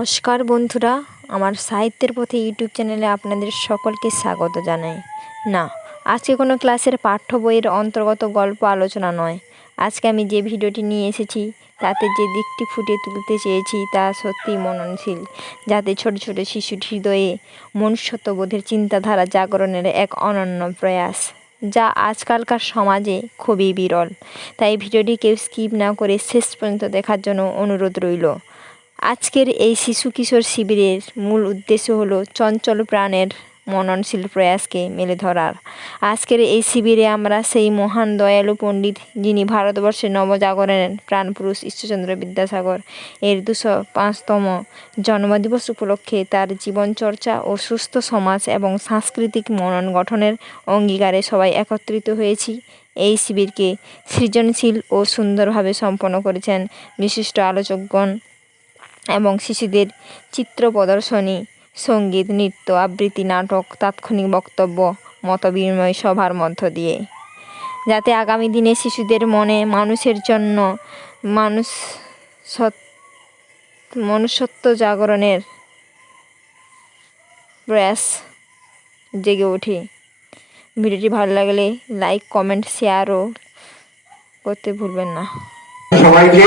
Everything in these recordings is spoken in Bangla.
নমস্কার বন্ধুরা, আমার সাহিত্যের পথে ইউটিউব চ্যানেলে আপনাদের সকলকে স্বাগত জানাই। না, আজকে কোনো ক্লাসের পাঠ্য বইয়ের অন্তর্গত গল্প আলোচনা নয়। আজকে আমি যে ভিডিওটি নিয়ে এসেছি তাতে যে দিকটি ফুটিয়ে তুলতে চেয়েছি তা সত্যিই মননশীল, যাতে ছোট ছোট শিশুর হৃদয়ে মনুষ্যত্ববোধের চিন্তাধারা জাগরণের এক অনন্য প্রয়াস, যা আজকালকার সমাজে খুবই বিরল। তাই ভিডিওটি কেউ স্কিপ না করে শেষ পর্যন্ত দেখার জন্য অনুরোধ রইল। আজকের এই শিশু কিশোর শিবিরের মূল উদ্দেশ্য হলো চঞ্চল প্রাণের মননশীল প্রয়াসকে মেলে ধরার। আজকের এই শিবিরে আমরা সেই মহান দয়ালু পণ্ডিত, যিনি ভারতবর্ষের নবজাগরণের প্রাণপুরুষ ঈশ্বরচন্দ্র বিদ্যাসাগর এর 205তম জন্মদিবস উপলক্ষে তার জীবনচর্চা ও সুস্থ সমাজ এবং সাংস্কৃতিক মনন গঠনের অঙ্গীকারে সবাই একত্রিত হয়েছি। এই শিবিরকে সৃজনশীল ও সুন্দরভাবে সম্পন্ন করেছেন বিশিষ্ট আলোচকগণ এবং শিশুদের চিত্র প্রদর্শনী, সঙ্গীত, নৃত্য, আবৃত্তি, নাটক, তাৎক্ষণিক বক্তব্য, মতবিনিময় সভার মধ্য দিয়ে, যাতে আগামী দিনে শিশুদের মনে মানুষের জন্য মনুষ্যত্ব জাগরণের প্রয়াস জেগে ওঠে। ভিডিওটি ভালো লাগলে লাইক, কমেন্ট, শেয়ারও করতে ভুলবেন না। সবাইকে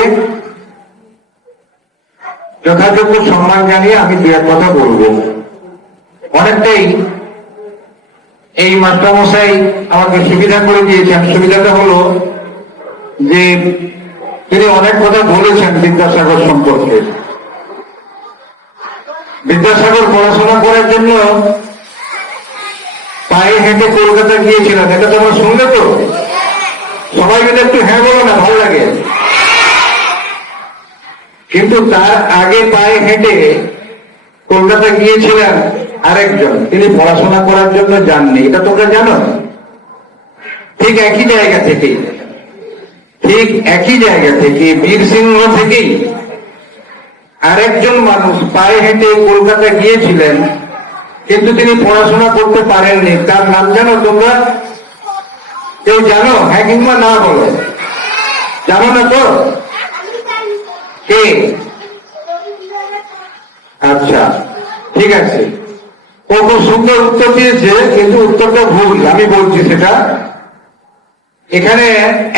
যথাযোগ্য সম্মান জানিয়ে আমি দু এক কথা বলবো। অনেকটাই এই মাস্টারমশাই আমাকে সুবিধা করে দিয়েছেন। সুবিধাটা হলো যে তিনি অনেক কথা বলেছেন বিদ্যাসাগর সম্পর্কে। বিদ্যাসাগর পড়াশোনা করার জন্য পায়ে হেঁটে কলকাতা গিয়েছিলেন। এটা তোমরা শুনলে তো? সবাই মিলে একটু হ্যাঁ বলো না, ভালো লাগে। কিন্তু তার আগে পায়ে হেঁটে কলকাতা গিয়েছিলেন আরেকজন, তিনি পড়াশোনা করার জন্য যাননি। এটা তোমরা জানো? ঠিক একই জায়গা থেকেই বীরসিংহ থেকেই আরেকজন মানুষ পায়ে হেঁটে কলকাতা গিয়েছিলেন, কিন্তু তিনি পড়াশোনা করতে পারেননি। তার নাম জানো তোমরা? কেউ জানো? হ্যাঁ কিংবা না বলো। জানো না তো? কে? আচ্ছা, ঠিক আছে। ও খুব সুন্দর উত্তর দিয়েছে, কিন্তু উত্তরটা ভুল। আমি বলছি সেটা। এখানে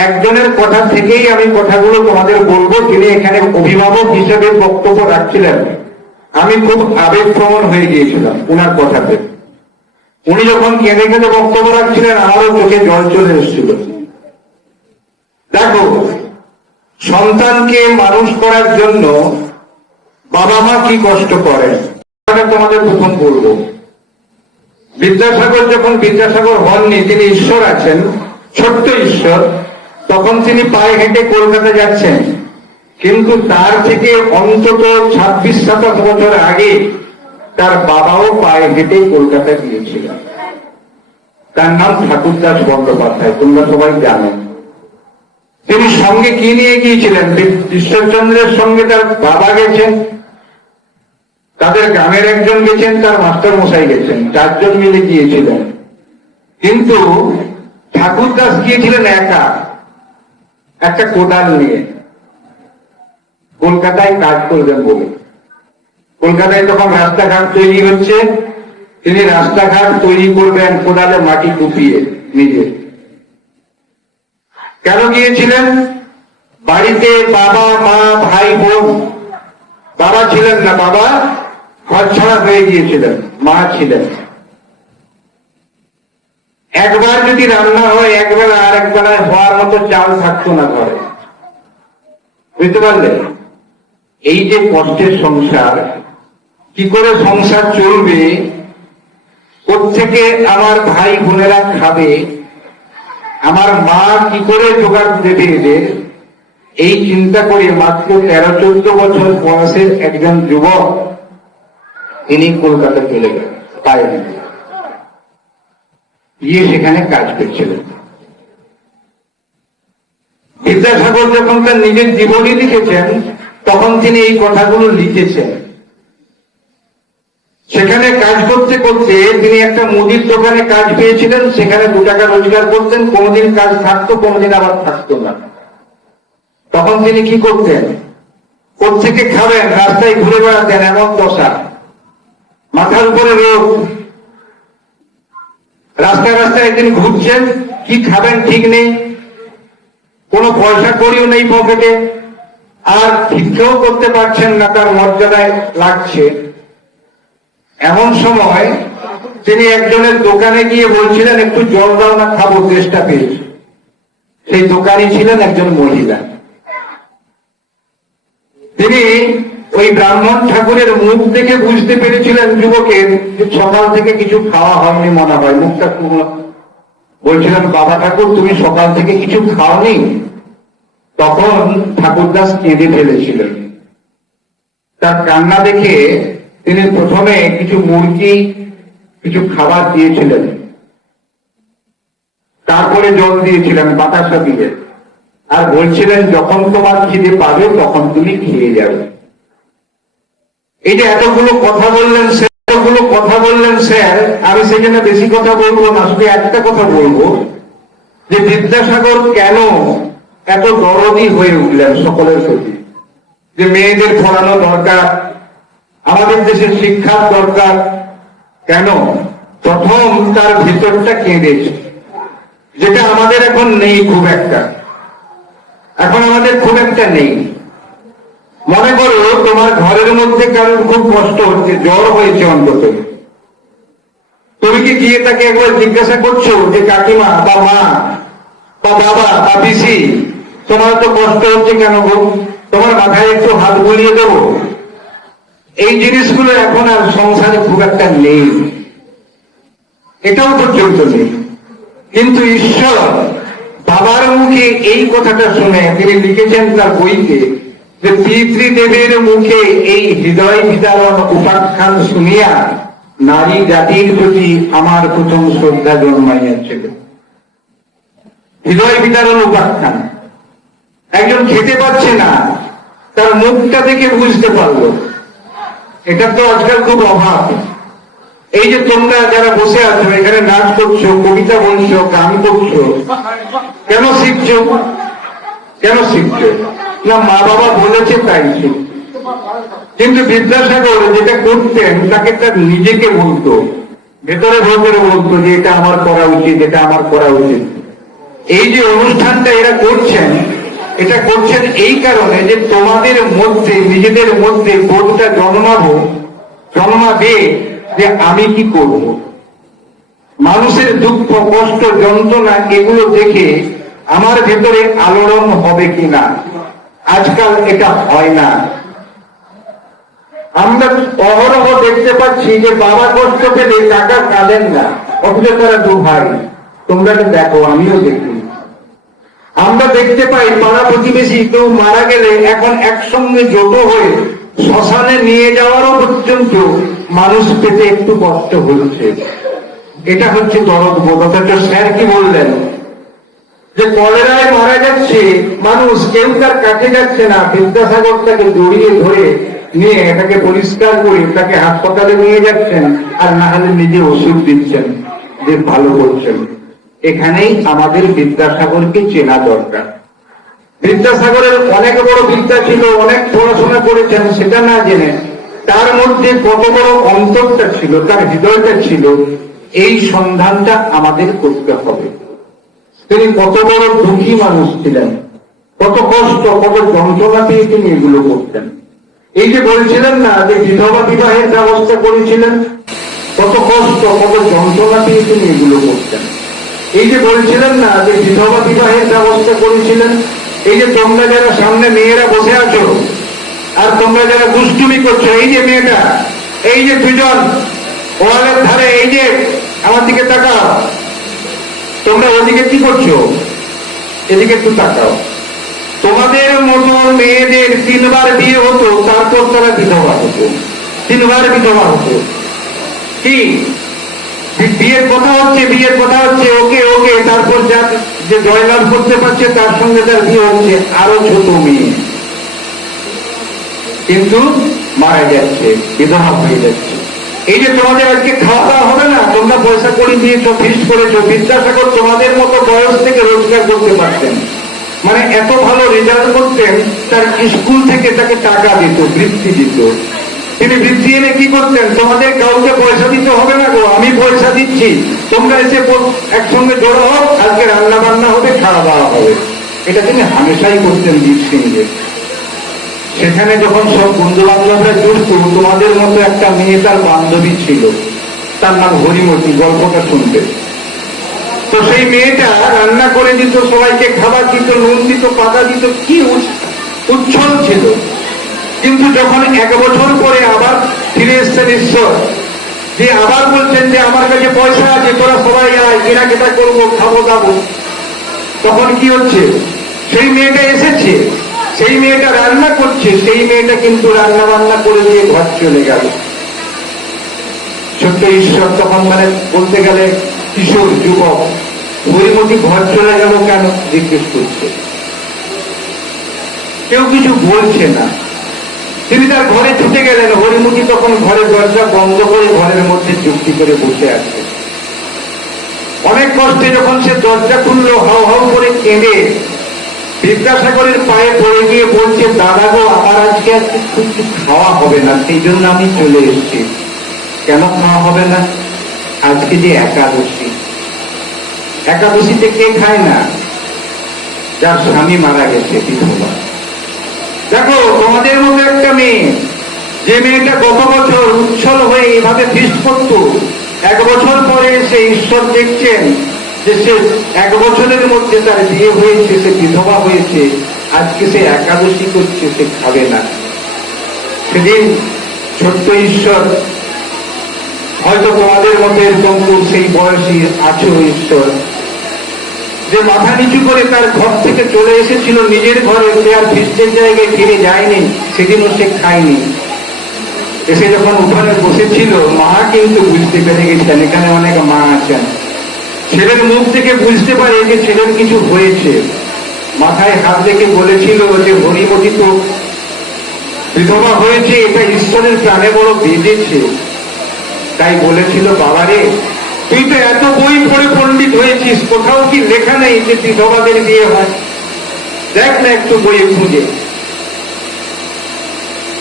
একজনের কথা থেকেই আমি কথাগুলো তোমাদের বলবো। তিনি এখানে অভিভাবক হিসেবে বক্তব্য রাখছিলেন। আমি খুব আবেগপ্রবণ হয়ে গিয়েছিলাম ওনার কথাতে। উনি যখন কেঁদে কেঁদে বক্তব্য রাখছিলেন, আমারও চোখে জল চলে এসেছিল। দেখো, সন্তানকে মানুষ করার জন্য বাবা মা কি কষ্ট করেন তোমাদের প্রথম বলবো। বিদ্যাসাগর যখন বিদ্যাসাগর হননি, তিনি ঈশ্বর আছেন, ছোট্ট ঈশ্বর, তখন তিনি পায়ে হেঁটে কলকাতা যাচ্ছেন। কিন্তু তার থেকে অন্তত 26-27 বছর আগে তার বাবাও পায়ে হেঁটে কলকাতা গিয়েছিলেন। তার নাম ঠাকুরদাস বন্দ্যোপাধ্যায়, তোমরা সবাই জানেন। তিনি সঙ্গে কি নিয়ে গিয়েছিলেন? ঈশ্বরচন্দ্রের সঙ্গে তার বাবা গেছেন, তাদের গ্রামের একজন গেছেন, তার মাস্টার মশাই গেছেন, 4 জন মিলে গিয়েছিলেন। কিন্তু ঠাকুরদাস গিয়েছিলেন একা, একটা কোদাল নিয়ে, কলকাতায় কাজ করবেন বলে। কলকাতায় তখন রাস্তাঘাট তৈরি হচ্ছে, তিনি রাস্তাঘাট তৈরি করবেন কোদালে মাটি কুপিয়ে নিজে। কেন গিয়েছিলেন? বাড়িতে বাবা মা ভাই বোন, বাবা ছিলেন না, বাবা ঘরছাড়া হয়ে গিয়েছিলেন, মা ছিলেন। একবার যদি রান্না হয় একবেলা, আর একবেলায় হওয়ার মতো চাল থাকতো না ঘরে। বুঝতে পারলে? এই যে কষ্টের সংসার, কি করে সংসার চলবে, কোত্থেকে আমার ভাই বোনেরা খাবে, আমার মা কি করে জোগাড় দেবে এদের, এই চিন্তা করে মাত্র 13-14 বছর বয়সের একজন যুবক তিনি কলকাতা চলে গেলেন পায়ে হেঁটে, গিয়ে সেখানে কাজ করছিলেন। বিদ্যাসাগর যখন তার নিজের জীবনী লিখেছেন, তখন তিনি এই কথাগুলো লিখেছেন। সেখানে কাজ করতে করতে তিনি একটা মুদির দোকানে কাজ পেয়েছিলেন, সেখানে 2 টাকা রোজগার করতেন। কোনোদিন কাজ থাকতো, কোনোদিন আবার থাকতো না। তখন তিনি কি করতেন? কোত্থেকে খাবেন, রাস্তায় ঘুরে বেড়াতেন, এমন দশা। মাথার উপরে রোগ, রাস্তায় রাস্তায় একদিন ঘুরছেন, কি খাবেন ঠিক নেই, কোনো পয়সা কড়িও নেই পকেটে, আর ভিক্ষাও করতে পারছেন না, তার মর্যাদায় লাগছে। এমন সময় তিনি একজনের দোকানে গিয়ে বলছিলেন, একটু জল দাও না, খাবো, চেষ্টা পেয়েছি। সেই দোকানি ছিলেন একজন মহিলা। তিনি ওই ব্রাহ্মণ ঠাকুরের মুখ দেখে বুঝতে পেরেছিলেন যুবকের যে সকাল থেকে কিছু খাওয়া হয়নি মনে হয়, মুখটা বলছিলেন, বাবা ঠাকুর তুমি সকাল থেকে কিছু খাওনি? তখন ঠাকুরদাস কেঁদে ফেলেছিলেন। তার কান্না দেখে তিনি প্রথমে কিছু মুরগি, কিছু খাবার দিয়েছিলেন, তারপরে জল দিয়েছিলেন বাতাসা দিয়ে, আর বলছিলেন যখন তোমার খিদে পাবে তখন তুমি খেয়ে যাবে। এই যে এতগুলো কথা বললেন স্যার, আমি সেখানে বেশি কথা বলবো না, শুধু একটা কথা বলবো যে বিদ্যাসাগর কেন এত দরদি হয়ে উঠলেন সকলের প্রতি, যে মেয়েদের পড়ানো দরকার, আমাদের দেশের শিক্ষার দরকার। কেন? প্রথম তার ভিতরটা কেঁদেছে, যেটা আমাদের এখন নেই খুব একটা, নেই। মনে করো তোমার ঘরের মধ্যে কারোর খুব কষ্ট হচ্ছে, জ্বর হয়েছে অন্তত, তুমি কি গিয়ে তাকে একবার জিজ্ঞাসা করছো যে কাকিমা বা মা বা বাবা বা পিসি, তোমার তো কষ্ট হচ্ছে কেন গো, তোমার মাথায় একটু হাত বুলিয়ে দেবো? এই জিনিসগুলো এখন আর সংসারে খুব একটা নেই, এটাও পর্যন্ত নেই। কিন্তু ঈশ্বর বাবার মুখে এই কথাটা শুনে তিনি লিখেছেন তার বইতে যে পিতৃদেবের মুখে এই হৃদয় বিদারণ উপাখ্যান শুনিয়া নারী জাতির প্রতি আমার প্রথম শ্রদ্ধা জন্মাইয়াছিল। হৃদয় বিদারণ উপাখ্যান, একজন খেতে পাচ্ছে না, তার মুখটা দেখে বুঝতে পারলো। এটা তো আজকাল খুব অভাব। এই যে তোমরা যারা বসে আছো এখানে নাচ করছো, কবিতা বলছো, গান করছো, কেন শিখছো? না মা বাবা বলেছে তাই শিখছো। কিন্তু বিদ্যাসাগর যেটা করতেন তাকে তার নিজেকে বলতো, ভেতরে ভেতরে বলতো যে এটা আমার করা উচিত, এটা আমার করা উচিত। এই যে অনুষ্ঠানটা এরা করছেন, এটা করছেন এই কারণে যে তোমাদের মধ্যে, নিজেদের মধ্যে বোধটা জন্মাবে যে আমি কি করব। মানুষের দুঃখ, কষ্ট, যন্ত্রণা এগুলো দেখে আমার ভেতরে আলোড়ন হবে কিনা। আজকাল এটা হয় না। আমরা অহরহ দেখতে পাচ্ছি যে বাবা কষ্ট পেলে কাকা কাঁদেন না, অথচ তারা দু ভাই। তোমরা দেখো, আমিও দেখি। আমরা দেখতে পাই পাড়া প্রতিবেশী কেউ মারা গেলে এখন একসঙ্গে জোটো হয়ে শ্মশানে নিয়ে যাওয়ারও পর্যন্ত মানুষ পেতে একটু কষ্ট হচ্ছে। এটা হচ্ছে দরদ বোধ। অথচ স্যার কি বললেন যে কলেরায় মারা যাচ্ছে মানুষ, কেউ তার কাছে যাচ্ছে না, বিদ্যাসাগর তাকে জড়িয়ে ধরে নিয়ে এটাকে পরিষ্কার করে তাকে হাসপাতালে নিয়ে যাচ্ছেন, আর না হলে নিজে ওষুধ দিচ্ছেন যে ভালো করছেন। এখানেই আমাদের বিদ্যাসাগরকে চেনা দরকার। বিদ্যাসাগরের অনেক বড় বিদ্যা ছিল, অনেক পড়াশোনা করেছেন, সেটা না জেনে তার মধ্যে কত বড় অন্তরটা ছিল, তার হৃদয়টা ছিল, এই সন্ধানটা আমাদের করতে হবে। তিনি কত বড় দুঃখী মানুষ ছিলেন, কত কষ্ট, কত যন্ত্রণা দিয়ে তিনি এগুলো করতেন। এই যে বলছিলেন না যে বিধবা বিবাহের ব্যবস্থা করেছিলেন, কত কষ্ট, কত যন্ত্রণা দিয়ে তিনি এগুলো করতেন। এই যে বলছিলেন না যে বিধবা বিবাহের ব্যবস্থা করেছিলেন। এই যে তোমরা যারা সামনে মেয়েরা বসে আছো আর তোমরা যারা দুষ্টুমি করছো, এই যে মেয়েটা, এই যে দুজন ওয়ালের ধারে, এই যে আমার দিকে তাকাও, তোমরা ওদিকে কি করছো? এদিকে একটু তাকাও। তোমাদের মতো মেয়েদের 3 বার বিয়ে হতো, তারপর তারা বিধবা হতো, 3 বার বিধবা হতো। কি বিয়ের কথা হচ্ছে, ওকে ওকে, তারপর যে জয়লাভ করতে পারছে তার সঙ্গে তার বিয়ে হচ্ছে আরো ছোট মেয়ে, কিন্তু মারা যাচ্ছে, বিধবা হয়ে যাচ্ছে। এই যে তোমাদের আজকে খাওয়া দাওয়া হবে না, তোমরা পয়সা করে দিয়েছো, ফিস্ট করেছো, বিদ্যাসাগর তোমাদের মতো বয়স থেকে রোজগার করতে পারতেন, মানে এত ভালো রেজাল্ট করতেন, তার স্কুল থেকে তাকে টাকা দিত, বৃত্তি দিত। তিনি বৃত্তি এনে কি করতেন, তোমাদের কাউকে পয়সা দিতে হবে না গো, আমি পয়সা দিচ্ছি, তোমরা এসে একসঙ্গে জড়ো হোক, আজকে রান্না বান্না হবে, খাওয়া দাওয়া হবে। এটা তিনি হামেশাই করতেন দীপ সিংকে। সেখানে যখন সব বন্ধু বান্ধবরা জুড়ত, তোমাদের মতো একটা মেয়ে তার বান্ধবী ছিল, তার নাম হরিমতি, গল্পটা শুনতে। তো সেই মেয়েটা রান্না করে দিত, সবাইকে খাবার দিত, নুন দিত, পাতা দিত, কি উচ্ছল ছিল। কিন্তু যখন 1 বছর পরে আবার ফিরে এসছেন ঈশ্বর, যে আবার বলছেন যে আমার কাছে পয়সা আছে, তোরা সবাই আয়, কেনাকাটা করবো, খাবো দাবো, তখন কি হচ্ছে, সেই মেয়েটা এসেছে, সেই মেয়েটা রান্না করছে, সেই মেয়েটা কিন্তু রান্না বান্না করে দিয়ে ঘর চলে গেল। ছোট্ট ঈশ্বর তখন মানে বলতে গেলে কিশোর যুবক, হরিমতি ঘর চলে গেল কেন জিজ্ঞেস করছে, কেউ কিছু বলছে না। তিনি তার ঘরে ছুটে গেলেন। হরিমতি তখন ঘরের দরজা বন্ধ করে ঘরের মধ্যে চুপটি করে বসে আছে। অনেক কষ্টে যখন সে দরজা খুললো, হাউ হাউ করে কেঁদে বিদ্যাসাগরের পায়ে পড়ে গিয়ে বলছে, দাদা গো, আমার আজকে কিছু খাওয়া হবে না, সেই জন্য আমি চলে এসেছি। কেন খাওয়া হবে না? আজকে যে একাদশী, একাদশীতে কে খায় না? যার স্বামী মারা গেছে, বিধবা। দেখো, তোমাদের মতো একটা মেয়ে, যে মেয়েটা গত বছর উচ্ছল হয়ে এভাবে ফিস্ট করত, 1 বছর পরে সে ঈশ্বর দেখছেন যে সে 1 বছরের মধ্যে তার বিয়ে হয়েছে, সে বিধবা হয়েছে, আজকে সে একাদশী করছে, সে খাবে না। সেদিন ছোট্ট ঈশ্বর, হয়তো তোমাদের মতো এরকম সেই বয়সী আছো ঈশ্বর, যে মাথা নিচু করে তার ঘর থেকে চলে এসেছিল নিজের ঘরে, সে আর ফিস্টের জায়গায় ফিরে যায়নি, সেদিনও সে খায়নি। এসে যখন উঠানে বসেছিল, মা কিন্তু বুঝতে পেরে গেছেন, এখানে অনেক মা আছেন, ছেলের মুখ থেকে বুঝতে পারে যে ছেলের কিছু হয়েছে। মাথায় হাত রেখে বলেছিল যে হরিমতি তো বিধবা হয়েছে, এটা ঈশ্বরের প্রাণে বড় বেঁধেছে। তাই বলেছিল, বাবারে, তুই তো এত বই পড়ে পণ্ডিত হয়েছিস, কোথাও কি লেখা নেই যে বিধবাদের বিয়ে হয়? দেখ না একটু বইয়ে খুঁজে।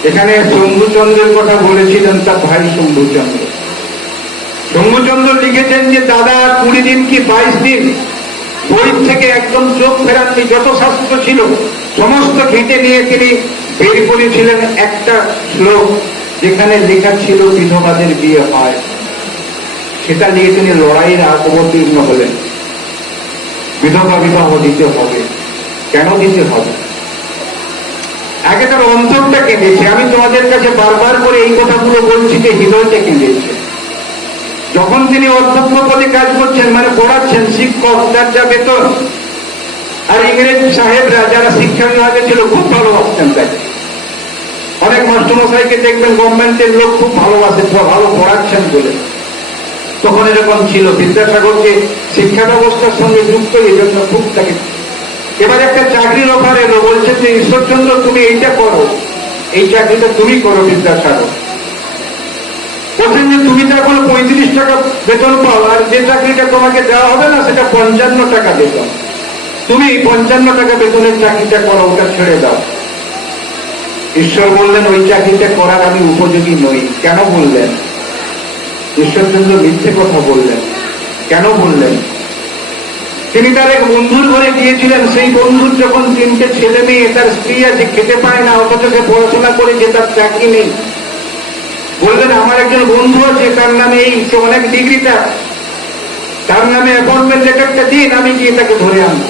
এখানে শম্ভুচন্দ্রের কথা বলেছিলেন তার ভাই শম্ভুচন্দ্র। শম্ভুচন্দ্র লিখেছেন যে দাদা 20 দিন কি 22 দিন বই থেকে একদম চোখ ফেরাননি, যত শাস্ত্র ছিল সমস্ত ঘেঁটে নিয়ে তিনি বের করেছিলেন একটা শ্লোক, যেখানে লেখা ছিল বিধবাদের বিয়ে হয়। সেটা নিয়ে তিনি লড়াইয়ের অবতীর্ণ হলেন। বিধবা বিবাহ দিতে হবে, কেন দিতে হবে? আগে তার অন্তরটা কেঁদেছে। আমি তোমাদের কাছে বারবার করে এই কথাগুলো বলছি যে হৃদয়টা কেঁদেছে। যখন তিনি অধ্যক্ষ পদে কাজ করছেন, মানে পড়াচ্ছেন, শিক্ষক, তার যা বেতন, আর ইংরেজ সাহেবরা যারা শিক্ষা বিভাগে ছিল খুব ভালোবাসতেন তাকে। অনেক মাস্টারমশাইকে দেখবেন গভর্নমেন্টের লোক খুব ভালোবাসে, ভালো পড়াচ্ছেন বলে। তখন এরকম ছিল, বিদ্যাসাগরকে শিক্ষা ব্যবস্থার সঙ্গে যুক্ত, এই জন্য খুব তাকে। এবার একটা চাকরির অফার এলো, বলছে যে ঈশ্বরচন্দ্র তুমি এইটা করো, এই চাকরিটা তুমি করো বিদ্যাসাগর। বলছেন যে তুমি তো এখন 35 টাকা বেতন পাও, আর যে চাকরিটা তোমাকে দেওয়া হবে না সেটা 55 টাকা বেতন, তুমি 55 টাকা বেতনের চাকরিটা করো, ওটা ছেড়ে দাও। ঈশ্বর বললেন, ওই চাকরিটা করার আমি উপযোগী নই। কেন বললেন? ঈশ্বরচন্দ্র মিথ্যে কথা বললেন। কেন বললেন? তিনি তার এক বন্ধুর ঘরে গিয়েছিলেন, সেই বন্ধুর যখন 3টে ছেলে মেয়ে, তার স্ত্রী আছে, খেতে পায় না, অথচ সে পড়াশোনা করেছে, তার চাকরি নেই। বললেন, আমার একজন বন্ধু আছে, তার নামে এই, সে অনেক ডিগ্রিটা, তার নামে অ্যাপয়েন্টমেন্ট লেটারটা দিন, আমি গিয়ে তাকে ধরে আনবো।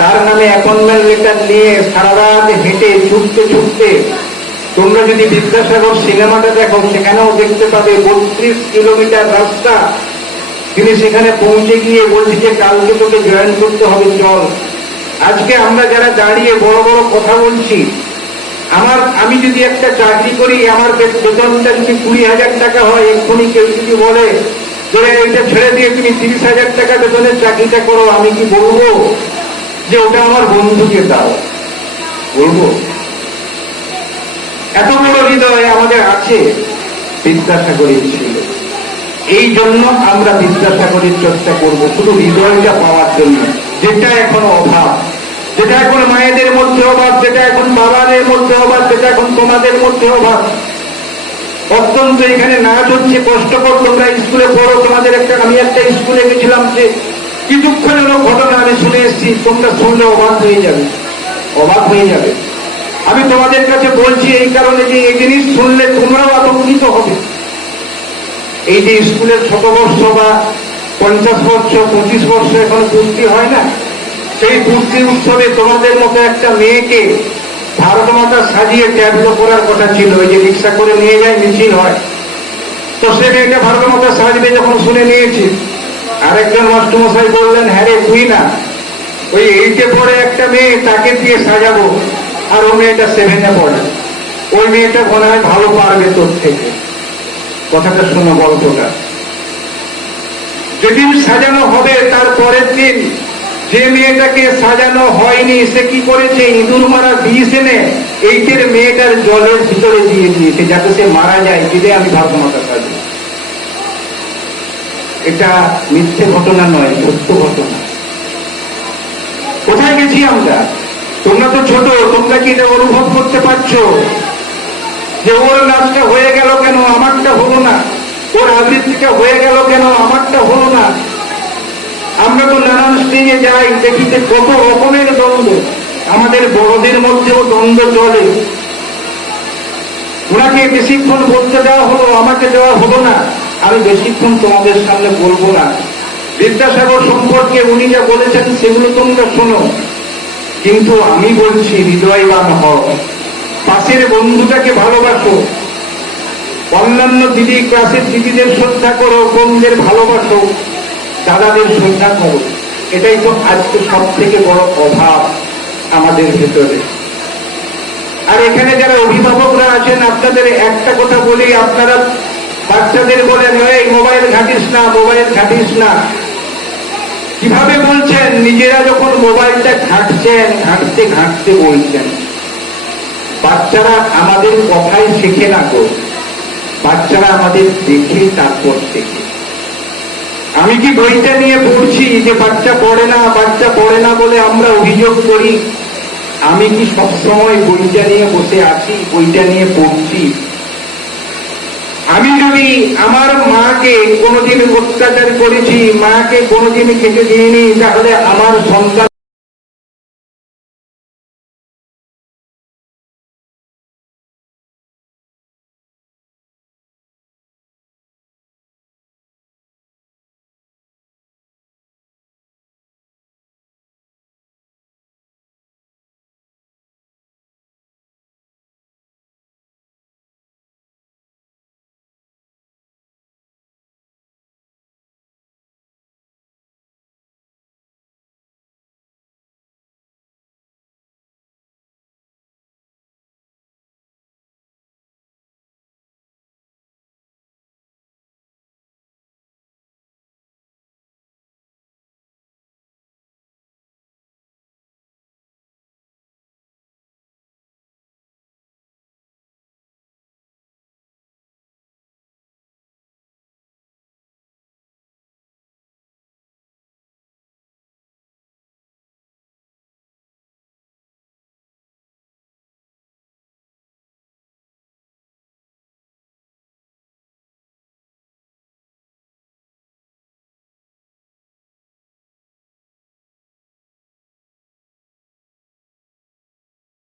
তার নামে অ্যাপয়েন্টমেন্ট লেটার নিয়ে সারা রাত হেঁটে ছুটতে ছুটতে, তোমরা যদি বিদ্যাসাগর সিনেমাটা দেখো সেখানেও দেখতে পাবে 32 কিলোমিটার রাস্তা। তিনি সেখানে পৌঁছে গিয়ে বলছি যে কালকে তোকে জয়েন করতে হবে, চল। আজকে আমরা যারা দাঁড়িয়ে বড় বড় কথা বলছি, আমি যদি একটা চাকরি করি, আমার বেতনটা যদি 20,000 টাকা হয়, এক্ষুনি কেউ যদি বলে যে এটা ছেড়ে দিয়ে তুমি 30,000 টাকা বেতনের চাকরিটা করো, আমি কি বলবো যে ওটা আমার বন্ধুকে দাও? বলবো? এত বড় হৃদয় আমাদের আছে, বিদ্যাসাগরের ছিল। এই জন্য আমরা বিদ্যাসাগরের চর্চা করব, শুধু হৃদয়টা পাওয়ার জন্য, যেটা এখন অভাব। যেটা এখন মায়েদের মধ্যে অভাব, যেটা এখন বাবাদের মধ্যে অভাব, যেটা এখন তোমাদের মধ্যে অভাব। অত্যন্ত এখানে নাচ হচ্ছে, কষ্টকর, তোমরা স্কুলে পড়ো, তোমাদের আমি একটা স্কুলে গেছিলাম, যে কি দুঃখজনক ঘটনা আমি শুনে এসেছি, তোমরা শুনলে অবাক হয়ে যাবে, অবাক হয়ে যাবে। আমি তোমাদের কাছে বলছি এই কারণে যে এই জিনিস শুনলে তোমরাও আতঙ্কিত হবে। এই যে স্কুলের শতবর্ষ বা 50 বর্ষ 25 বর্ষ এখন পূর্তি হয় না, সেই পূর্তি উৎসবে তোমাদের মতো একটা মেয়েকে ভারত মাতা সাজিয়ে ট্যাবলো করার কথা ছিল। ওই যে রিক্সা করে নিয়ে যায়, মিছিল হয়, তো সে মেয়েটা ভারত মাতা সাজবে যখন শুনে নিয়েছি, আরেকজন মাস্টারমশাই বললেন, হ্যাঁ রে তুই না, ওই 8-এ পড়ে একটা মেয়ে, তাকে দিয়ে সাজাবো, আর ও মেয়েটা 7-এ পড়ে, ওই মেয়েটা মনে হয় ভালো পারবে তোর থেকে। কথাটা শোনো, গল্পটা যেদিন সাজানো হবে তার পরের দিন যে মেয়েটাকে সাজানো হয়নি সে কি করেছে, ইঁদুর মারা বিষ এনে 8-এর মেয়েটার জলের ভিতরে দিয়ে দিয়েছে, যাতে সে মারা যায়, দিলে আমি ভারত মাতা সাজব। এটা মিথ্যে ঘটনা নয়, সত্য ঘটনা। কোথায় গেছি আমরা? তোমরা তো ছোট, তোমরা কি এটা অনুভব করতে পারছো যে ওর নাচটা হয়ে গেল কেন, আমারটা হলো না? ওর আবৃত্তিটা হয়ে গেল কেন, আমারটা হলো না? আমরা তো নানান স্টেজে যাই, দেখিতে কত রকমের দ্বন্দ্ব, আমাদের বড়দের মধ্যেও দ্বন্দ্ব চলে। ওনাকে বেশিক্ষণ বলতে দেওয়া হলো, আমাকে দেওয়া হলো না। আমি বেশিক্ষণ তোমাদের সামনে বলবো না। বিদ্যাসাগর সম্পর্কে উনি যা বলেছেন সেগুলো তোমরা শোনো, কিন্তু আমি বলছি হৃদয়বান হও, পাশের বন্ধুটাকে ভালোবাসো, অন্যান্য দিদি, ক্লাসের দিদিদের শ্রদ্ধা করো, বোনদের ভালোবাসো, দাদাদের শ্রদ্ধা করো। এটাই তো আজকে সব থেকে বড় অভাব আমাদের ভেতরে। আর এখানে যারা অভিভাবকরা আছেন, আপনাদের একটা কথা বলি, আপনারা বাচ্চাদের বলেন, এই মোবাইল ঘাঁটিস না, মোবাইল ঘাঁটিস না। কিভাবে বলছেন? নিজেরা যখন মোবাইলটা ঘাঁটছেন, ঘাঁটতে ঘাঁটতে বলছেন। বাচ্চারা আমাদের কথাই শেখে না গো, বাচ্চারা আমাদের দেখে তারপর শেখে। আমি কি বইটা নিয়ে পড়ছি যে বাচ্চা পড়ে না, বাচ্চা পড়ে না বলে আমরা অভিযোগ করি? আমি কি সবসময় বইটা নিয়ে বসে আছি, বইটা নিয়ে পড়ছি? আমি যদি আমার মাকে কোনোদিন অত্যাচার করেছি, মাকে কোনোদিন খেতে দিইনি, তাহলে আমার সন্তান